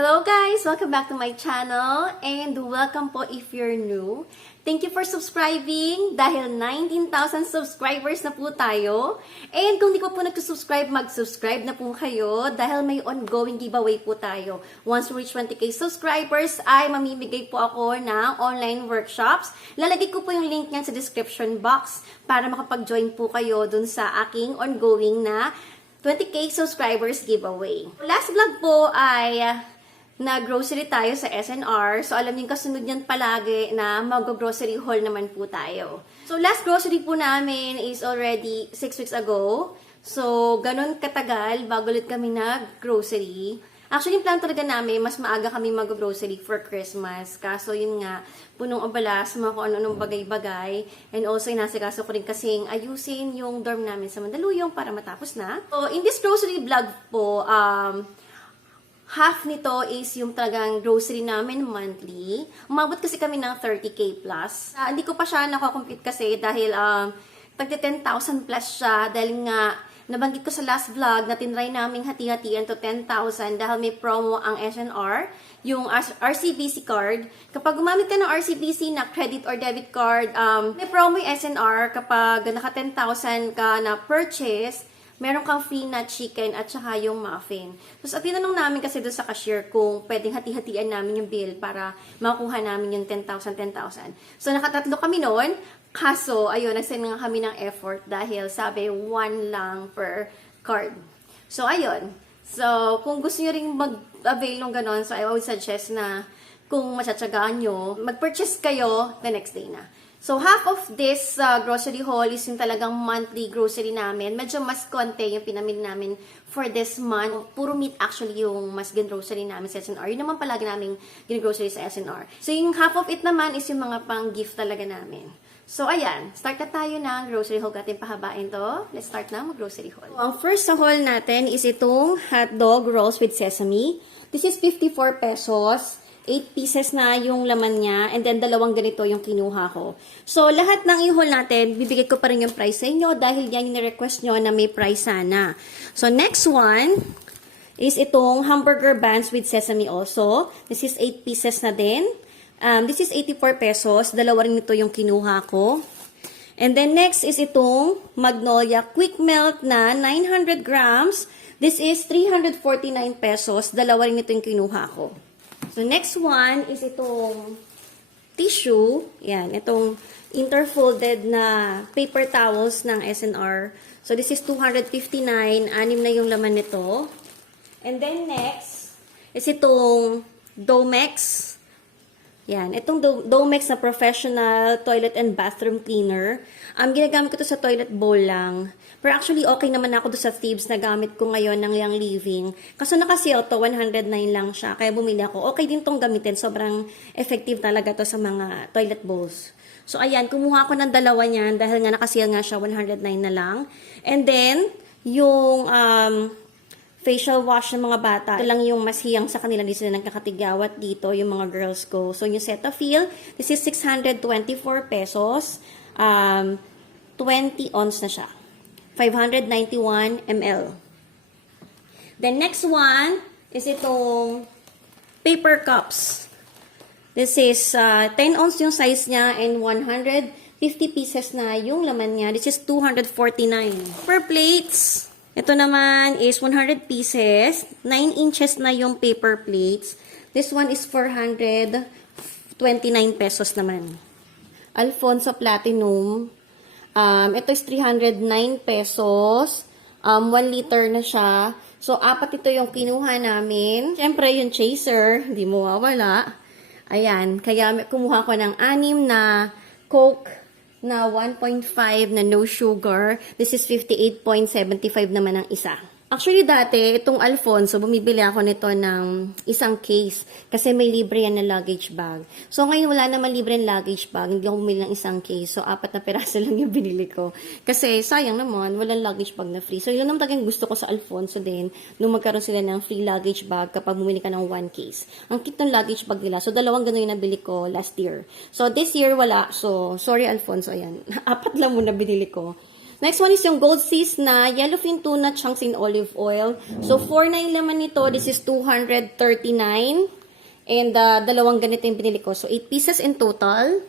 Hello guys! Welcome back to my channel and welcome po if you're new. Thank you for subscribing dahil 19,000 subscribers na po tayo. And kung di pa po nagsusubscribe, mag-subscribe na po kayo dahil may ongoing giveaway po tayo. Once we reach 20k subscribers ay mamimigay po ako ng online workshops. Lalagay ko po yung link niyan sa description box para makapag-join po kayo dun sa aking ongoing na 20k subscribers giveaway. Last vlog po ay nag-grocery tayo sa SNR. So, alam niyo kasunod niyan palagi na mag-grocery haul naman po tayo. So, last grocery po namin is already 6 weeks ago. So, ganun katagal bago ulit kami nag-grocery. Actually, yung plan talaga namin, mas maaga kami mag-grocery for Christmas. Kaso, yun nga, punong abala sa mga kung ano-anong bagay-bagay. And also, inasikaso ko rin kasing ayusin yung dorm namin sa Mandaluyong para matapos na. So, in this grocery vlog po, half nito is yung talagang grocery namin monthly. Umabot kasi kami ng 30k plus. Hindi ko pa siya nakakompute kasi dahil tagti 10,000 plus siya dahil nga nabanggit ko sa last vlog na tinry naming hati-hatian to 10,000 dahil may promo ang SNR, yung RCBC card. Kapag gumamit ka ng RCBC na credit or debit card, may promo yung SNR kapag naka 10,000 ka na purchase, meron kang free na chicken at saka yung muffin. Tapos, tinanong namin kasi doon sa cashier kung pwedeng hati-hatian namin yung bill para makuha namin yung 10,000. So, nakatatlo kami noon. Kaso, ayun, nagsend nga kami ng effort dahil sabi, 1 lang per card. So, ayun. So, kung gusto nyo rin mag-avail ng ganon, so I would suggest na kung matsatsagaan nyo, mag-purchase kayo the next day na. So, half of this grocery haul is yung talagang monthly grocery namin. Medyo mas konti yung pinamili namin for this month. Puro meat actually yung mas gin-grocery namin sa SNR. Yun naman palagi namin gin-grocery sa SNR. So, yung half of it naman is yung mga pang-gift talaga namin. So, ayan. Start na tayo ng grocery haul. Ating pahabain to. Let's start na mag-grocery haul. So, ang first sa haul natin is itong hotdog rolls with sesame. This is 54 pesos. 8 pieces na yung laman niya, and then dalawang ganito yung kinuha ko. So, lahat ng i-haul natin, bibigay ko pa rin yung price sa inyo dahil yan yung request nyo na may price sana. So, next one is itong hamburger buns with sesame also. This is 8 pieces na din. This is 84 pesos. Dalawa rin ito yung kinuha ko. And then next is itong Magnolia Quick Melt na 900 grams. This is 349 pesos. Dalawa rin ito yung kinuha ko. So, next one is itong tissue. Yan, itong interfolded na paper towels ng SNR. So, this is 259. 6 na yung laman nito. And then, next is itong Domex. Yan, itong Domex na professional toilet and bathroom cleaner. Ginagamit ko to sa toilet bowl lang. Pero actually, okay naman ako doon sa thieves na gamit ko ngayon ng Young Living. Kaso naka-sale to, 109 lang siya. Kaya bumili ako. Okay din tong gamitin. Sobrang effective talaga to sa mga toilet bowls. So, ayan, kumuha ko ng dalawa niyan dahil nga naka-sale nga siya, 109 na lang. And then, yung facial wash ng mga bata. Ito lang yung mas hiyang sa kanila. Hindi sila nagkakatigawat dito, yung mga girls ko. So, yung Cetaphil, this is 624 pesos. 20 ounce na siya. 591 ml. The next one is itong paper cups. This is 10 ounce yung size niya and 150 pieces na yung laman niya. This is 249. Per plates, ito naman is 100 pieces. 9 inches na yung paper plates. This one is 429 pesos naman. Alfonso Platinum. Ito is 309 pesos. 1 liter na siya. So, 4 ito yung kinuha namin. Siyempre, yung chaser, hindi mo mawawala. Ayan. Kaya kumuha ko ng 6 na Coke na 1.5 na no sugar. This is 58.75 naman ang isa. Actually, dati, itong Alfonso, bumibili ako nito ng isang case. Kasi may libre yan na luggage bag. So, ngayon wala naman libre ng luggage bag. Hindi ako bumili ng isang case. So, 4 na peraso lang yung binili ko. Kasi, sayang naman, walang luggage bag na free. So, yun naman talagang gusto ko sa Alfonso din. Nung magkaroon sila ng free luggage bag kapag bumili ka ng 1 case. Ang cute ng luggage bag nila. So, 2 ganun yung nabili ko last year. So, this year, wala. So, sorry Alfonso, ayan. 4 lang muna binili ko. Next one is yung Gold Seas na yellowfin tuna chunks in olive oil. So, 4.9 laman nito. This is 239. And dalawang ganito yung binili ko. So, 8 pieces in total.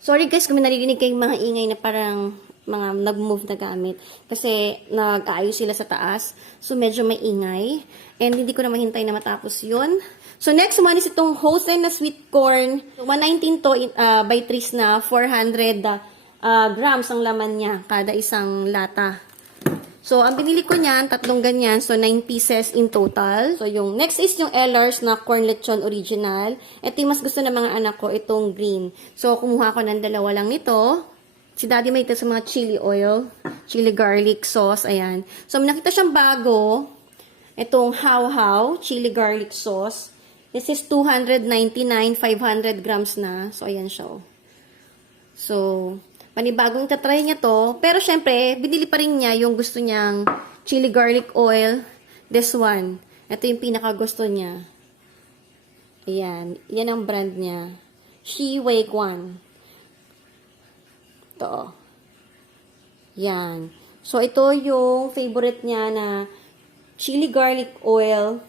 Sorry guys, kung may naririnig kayong mga ingay na parang mga nag-move na gamit. Kasi nag-aayos sila sa taas. So, medyo may ingay. And hindi ko na mahintay na matapos yun. So, next one is itong Hosen na sweet corn. 119 to by 3 na 400 grams ang laman niya kada isang lata. So, ang binili ko niyan, tatlong ganyan. So, 9 pieces in total. So, yung next is yung Ellers na corn lechon original. Ito yung mas gusto ng mga anak ko, itong green. So, kumuha ko ng dalawa lang nito. Si Daddy may ito sa mga chili oil, chili garlic sauce, ayan. So, may nakita siyang bago. Itong how chili garlic sauce. This is 299, 500 grams na. So, ayan siya. So, panibagong tatry niya to. Pero, syempre, binili pa rin niya yung gusto niyang chili garlic oil. This one. Ito yung pinaka-gusto niya. Ayan. Yan ang brand niya. She Wake One. Ito. Yan. So, ito yung favorite niya na chili garlic oil.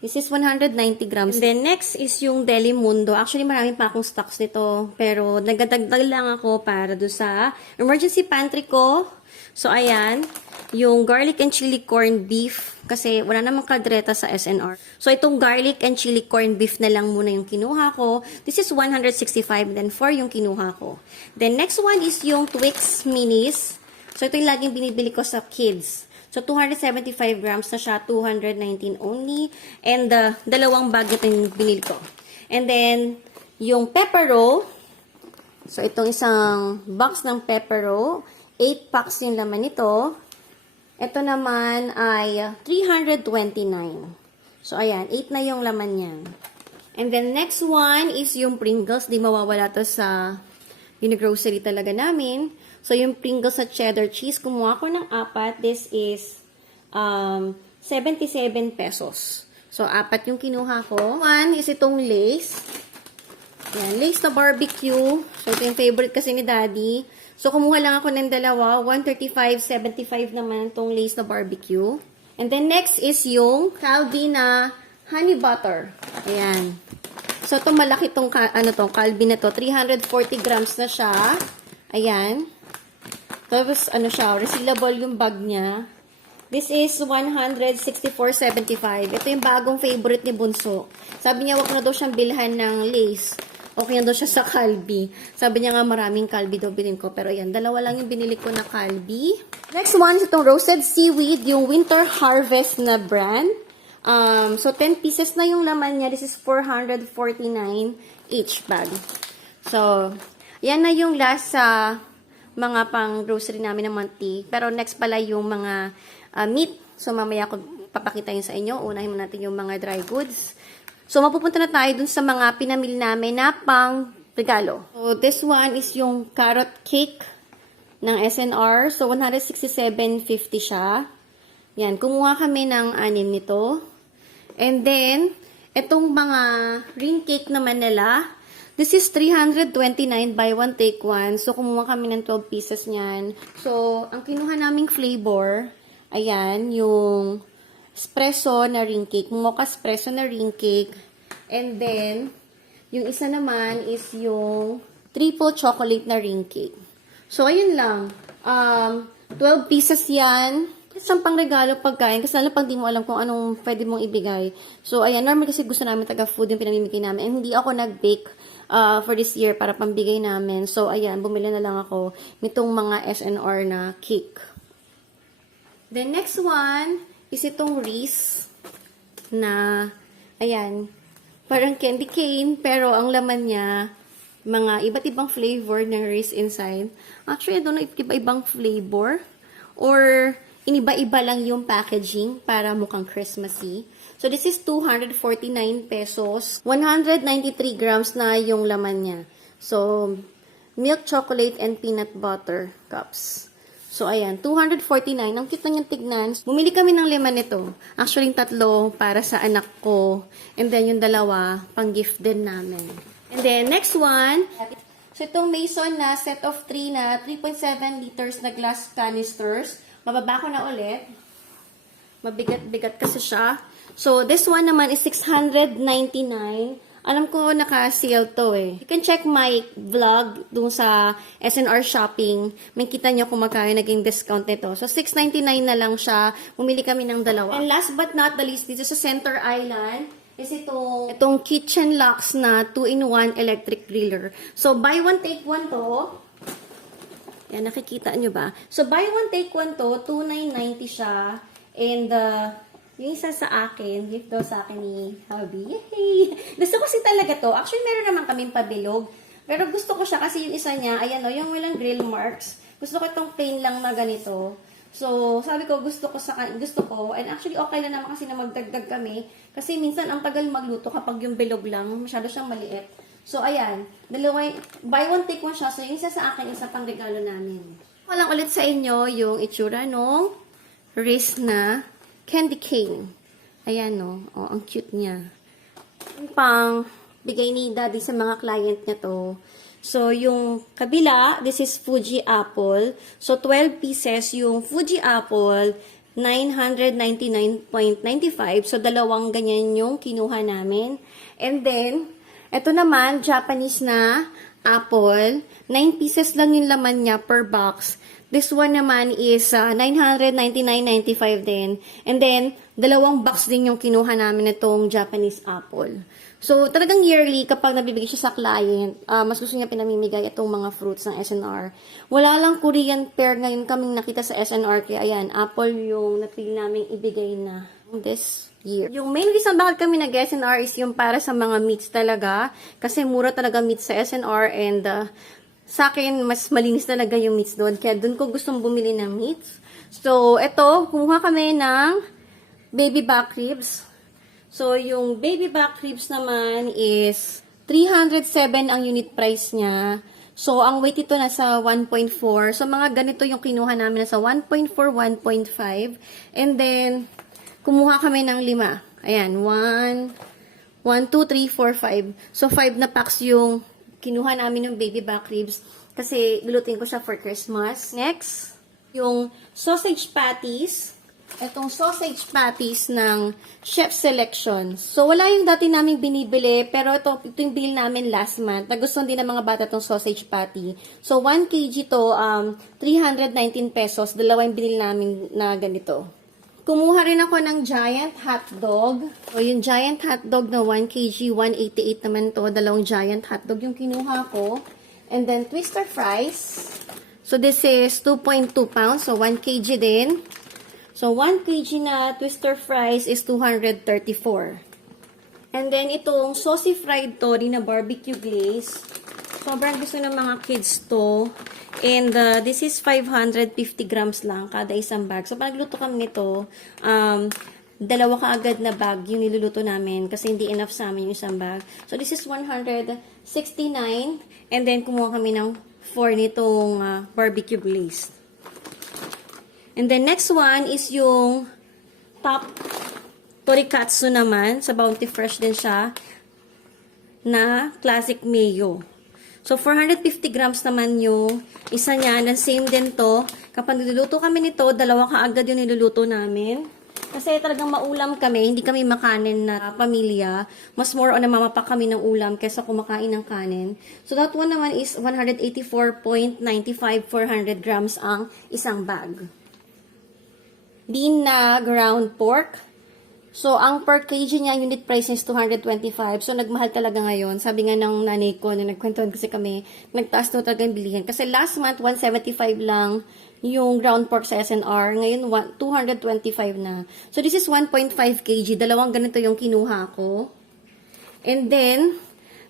This is 190 grams. And then, next is yung Deli Mundo. Actually, marami pa akong stocks nito. Pero, nagadagdag lang ako para do sa emergency pantry ko. So, ayan. Yung garlic and chili corn beef. Kasi, wala namang kadreta sa SNR. So, itong garlic and chili corn beef na lang muna yung kinuha ko. This is 165. Then, 4 yung kinuha ko. Then, next one is yung Twix Minis. So, ito yung laging binibili ko sa kids. So, 275 grams na siya, 219 only. And, dalawang bag ito yung binili ko. And then, yung pepper roll. So, itong isang box ng pepper roll. 8 packs yung laman nito. Ito naman ay 329. So, ayan, 8 na yung laman niyan. And then, next one is yung Pringles. Di mawawala to sa grocery talaga namin. So, yung Pringles sa cheddar cheese, kumuha ko ng 4. This is 77 pesos. So, 4 yung kinuha ko. One is itong Lay's. Yan, Lay's na barbecue. So, ito yung favorite kasi ni Daddy. So, kumuha lang ako ng dalawa. 135.75 naman itong Lay's na barbecue. And then, next is yung Calbee na honey butter. Ayan. So, itong malaki itong, Calbee na to. 340 grams na siya. Ayan. Tapos, siya, resealable yung bag niya. This is 164.75. Ito yung bagong favorite ni Bunso. Sabi niya, wag na daw siyang bilhan ng Lay's. Okay na daw siya sa Calbee. Sabi niya nga, maraming Calbee daw bilhin ko. Pero ayan, dalawa lang yung binili ko na Calbee. Next one is itong roasted seaweed, yung Winter Harvest na brand. So, 10 pieces na yung laman niya. This is 449 each bag. So, yan na yung last sa mga pang grocery namin ng monthly. Pero next pala yung mga meat. So, mamaya ko papakita yun sa inyo. Unahin mo natin yung mga dry goods. So, mapupunta na tayo dun sa mga pinamili namin na pang regalo. So, this one is yung carrot cake ng SNR. So, 167.50 siya. Yan. Kumuha kami ng 6 nito. And then, itong mga ring cake naman nila, this is 329 buy one take one. So, kumuha kami ng 12 pieces niyan. So, ang kinuha naming flavor, ayan, yung espresso na ring cake. Mocha espresso na ring cake. And then, yung isa naman is yung triple chocolate na ring cake. So, ayun lang. 12 pieces yan. Isang pang regalo pagkain kasi lalo pag di mo alam kung anong pwede mong ibigay. So, ayan, normal kasi gusto namin taga-food yung pinamimigay namin. And hindi ako nag-bake for this year para pambigay namin. So, ayan, bumili na lang ako nitong mga SNR na cake. The next one is itong Reese na, ayan, parang candy cane, pero ang laman niya, mga iba't ibang flavor ng Reese inside. Actually, I don't know if iba-ibang flavor or iniba-iba lang yung packaging para mukhang Christmassy. So, this is 249 pesos. 193 grams na yung laman niya. So, milk chocolate and peanut butter cups. So, ayan, 249. Ang cute lang yung tignan. Bumili kami ng 5 nito. Actually, 3 para sa anak ko. And then, yung 2, pang gift din namin. And then, next one, So, itong Mason na set of 3 na 3.7 liters na glass canisters. Mababa ko na ulit. Mabigat-bigat kasi siya. So, this one naman is $699. Alam ko naka-sale to eh. You can check my vlog dun sa SNR Shopping. May kita nyo kung magkano naging discount nito. So, $699 na lang siya. Bumili kami ng dalawa. And last but not the least, dito sa Center Island, is itong kitchen locks na 2-in-1 electric griller. So, buy one, take one to. Yan, nakikita nyo ba? So, buy one, take one to. $2,990 siya. And, yung isa sa akin, gift daw sa akin ni hubby. Yay! Gusto ko kasi talaga to. Actually, meron naman kaming pabilog. Pero gusto ko siya kasi yung isa niya, ayan o, yung walang grill marks. Gusto ko itong plain lang na ganito. So, sabi ko, gusto ko. And actually, okay lang naman kasi na magdagdag kami. Kasi minsan, ang tagal magluto kapag yung bilog lang. Masyado siyang maliit. So, ayan. Buy one, take one siya. So, yung isa sa akin, isa pang regalo namin. Ako lang ulit sa inyo yung itsura nung wrist na candy cane. Ayan, no. Oh, ang cute niya. Pang bigay ni daddy sa mga client niya to. So, yung kabila, this is Fuji apple. So, 12 pieces yung Fuji apple, 999.95. So, dalawang ganyan yung kinuha namin. And then, ito naman, Japanese na apple. 9 pieces lang yung laman niya per box. This one naman is 999.95 din. And then, dalawang box din yung kinuha namin itong Japanese apple. So, talagang yearly, kapag nabibigay siya sa client, mas gusto niya pinamimigay itong mga fruits ng SNR. Wala lang Korean pear ngayon kaming nakita sa SNR. Kaya ayan, apple yung napili namin ibigay na this year. Yung main reason bakit kami nag-SNR is yung para sa mga meats talaga. Kasi mura talaga meats sa SNR and sa akin, mas malinis talaga yung meats doon. Kaya doon ko gustong bumili ng meats. So, eto, kumuha kami ng baby back ribs. So, yung baby back ribs naman is 307 ang unit price niya. So, ang weight ito nasa 1.4. So, mga ganito yung kinuha namin nasa 1.4, 1.5. And then, kumuha kami ng 5. Ayan, 1, 2, 3, 4, 5. So, 5 na packs yung kinuha namin ng baby back ribs kasi lulutuin ko siya for Christmas. Next, yung sausage patties. Itong sausage patties ng Chef Selection. So, wala yung dati namin binibili, pero ito yung bill namin last month. Nagustuhan din ng mga bata itong sausage patty. So, 1 kg to, 319 pesos. Dalawa yung binili namin na ganito. Kumuha rin ako ng giant hotdog. So, yung giant hotdog na 1 kg, 188 naman to. Dalawang giant hotdog yung kinuha ko. And then, twister fries. So, this is 2.2 pounds. So, 1 kg din. So, 1 kg na twister fries is 234. And then, itong saucy fried tori na barbecue glaze. Sobrang gusto ng mga kids to. And this is 550 grams lang kada isang bag. So, pag nagluto kami nito, dalawa kaagad na bag yung niluluto namin kasi hindi enough sa amin yung isang bag. So, this is 169. And then, kumuha kami ng 4 nitong barbecue glaze. And then, next one is yung top torikatsu naman. Sa Bounty Fresh din siya na classic mayo. So, 450 grams naman yung isa niya. And same din to. Kapag niluluto kami nito, dalawa kaagad yung niluluto namin. Kasi talagang maulam kami. Hindi kami makanin na pamilya. Mas more on namamapak kami ng ulam kaysa kumakain ng kanin. So, that one naman is 184.95 400 grams ang isang bag. Din na ground pork. So, ang per kg niya, unit price is 225. So, nagmahal talaga ngayon. Sabi nga ng nanay ko, nung nagkwentuhan kasi kami, nagtaas na talaga yung bilihin. Kasi last month, 175 lang yung ground pork sa SNR. Ngayon, 225 na. So, this is 1.5 kg. Dalawang ganito yung kinuha ko. And then,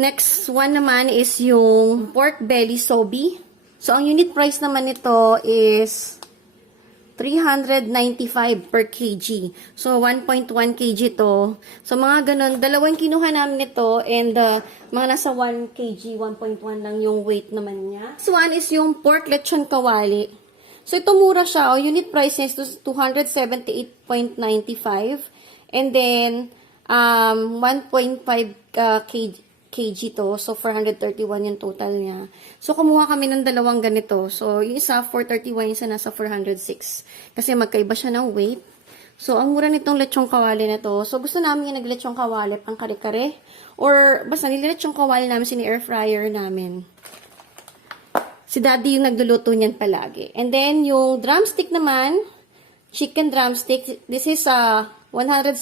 next one naman is yung pork belly sobi. So, ang unit price naman nito is 395 per kg. So, 1.1 kg to. So, mga ganun. Dalawang kinuha namin nito and mga nasa 1 kg, 1.1 lang yung weight naman niya. This one is yung pork lechon kawali. So, ito mura siya. Unit price is 278.95. And then, 1.5 kg kg to. So, 431 yung total niya. So, kumuha kami ng dalawang ganito. So, yung isa 431, yung isa nasa 406. Kasi magkaiba siya ng weight. So, ang mura nitong lechong kawali na to. So, gusto namin yung naglechong kawali pang kare-kare. Or, basta nililechong kawali namin sini-air fryer namin. Si Daddy yung nagluluto niyan palagi. And then, yung drumstick naman, chicken drumstick, this is 170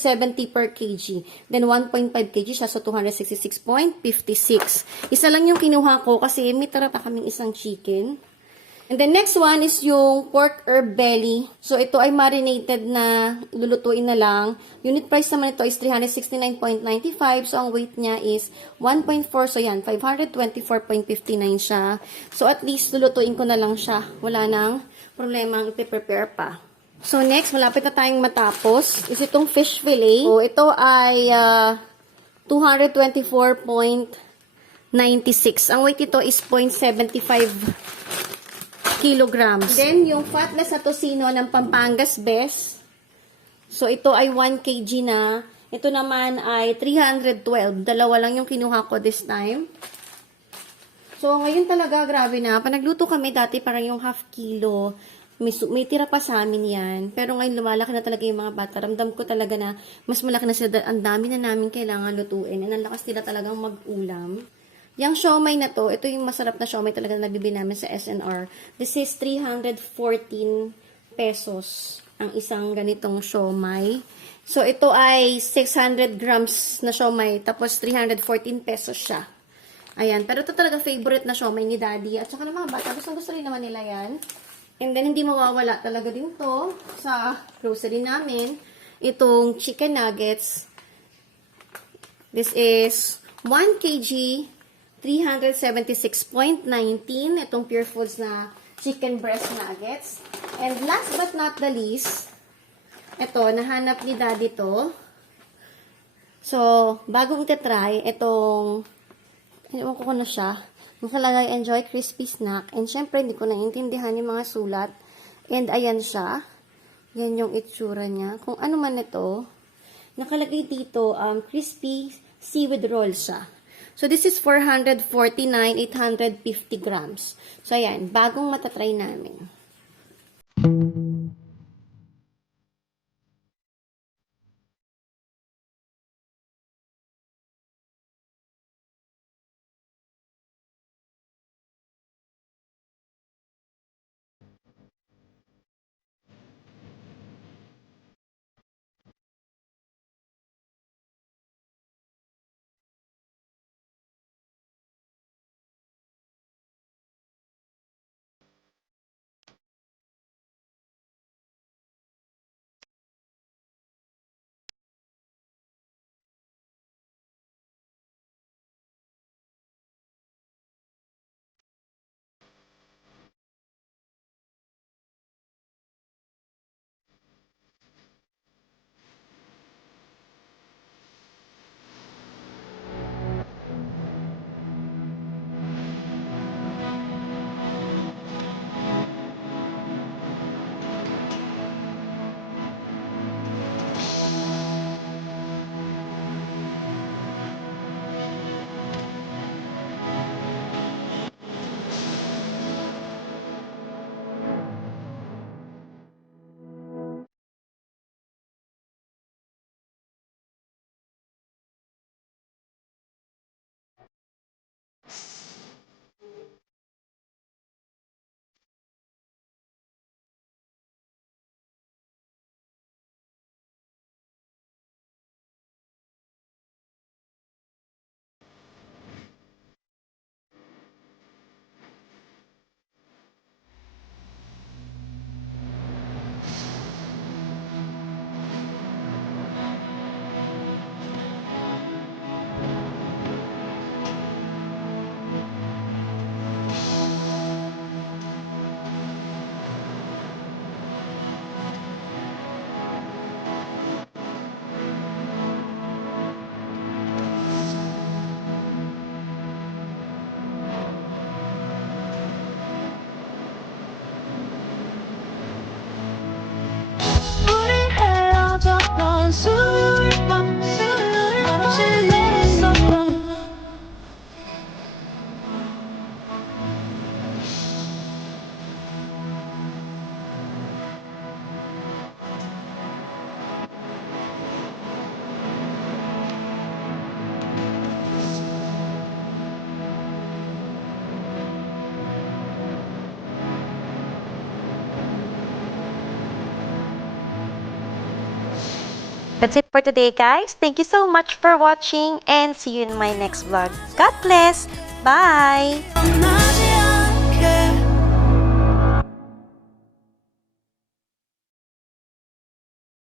per kg. Then, 1.5 kg siya, so 266.56. Isa lang yung kinuha ko kasi may tara pa kaming isang chicken. And then, next one is yung pork herb belly. So, ito ay marinated na lulutuin na lang. Unit price naman ito is 369.95. So, ang weight niya is 1.4. So, yan, 524.59 siya. So, at least lulutuin ko na lang siya. Wala nang problema ang ipiprepare pa. So, next, malapit na tayong matapos. Is itong fish fillet. So, ito ay 224.96. Ang weight ito is 0.75 kilograms. Then, yung fatless na tocino ng Pampangas Best. So, ito ay 1 kg na. Ito naman ay 312. Dalawa lang yung kinuha ko this time. So, ngayon talaga, grabe na. Panagluto kami dati, parang yung half kilo. May tira pa sa amin yan. Pero ngayon, lumalaki na talaga yung mga bata. Ramdam ko talaga na mas malaki na sila. Ang dami na namin kailangan lutuin. And ang lakas nila talagang mag-ulam. Yung siomay na to, ito yung masarap na siomay talaga na nabibili namin sa SNR. This is 314 pesos ang isang ganitong siomay. So, ito ay 600 grams na siomay, tapos 314 pesos siya. Ayan, pero ito talaga favorite na siomay ni Daddy. At saka ng mga bata, gusto rin naman nila yan. And then, hindi mawawala talaga din to sa grocery namin. Itong chicken nuggets. This is 1 kg 376.19. Itong Pure Foods na chicken breast nuggets. And last but not the least, ito, nahanap ni Daddy to. So, bagong itatry, itong, ewan ko na siya. Nakalagay, enjoy crispy snack. And syempre, hindi ko naiintindihan yung mga sulat. And ayan siya. Yan yung itsura niya. Kung ano man ito, nakalagay dito, crispy seaweed roll siya. So, this is 449,850 grams. So, ayan, bagong matatry namin. That's it for today, guys. Thank you so much for watching and see you in my next vlog. God bless. Bye!